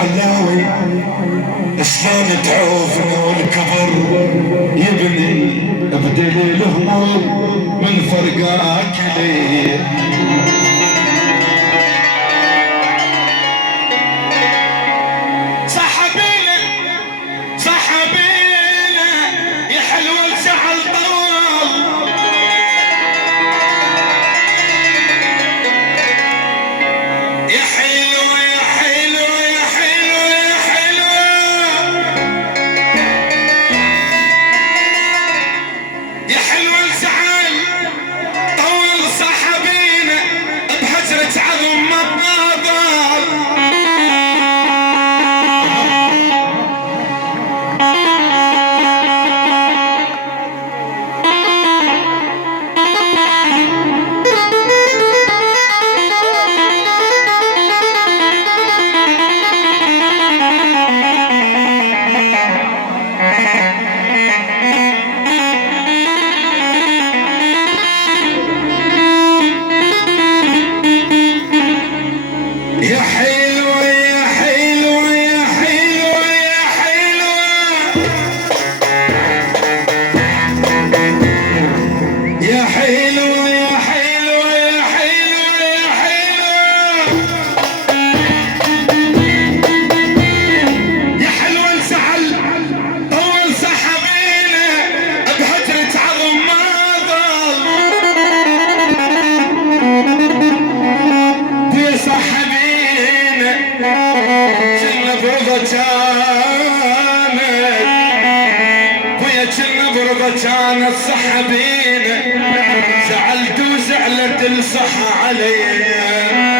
علاوي شلون تعوفنا والكبر يبني بدليل هموم من فرقاك لي. صحبينا صحبينا يا حلوة الزعل طوال، يا حلوة يا حلوة يا حلوة يا حلوة يا حلوة الزعل طول. صحبينا بحجرة عظم مطاضل، يا حلوة يا حلوة يا حلوة يا حلوة يا حلوة يا حلوة يا حلوة يا حلوة يا حلوة الزعل طول. صحبينا بحجرة عظم ما ضل، يا صحبينا جنة برضا كانت، ويا جنة برضا كانت. صحبينا زعلت وزعلت الصحة علي،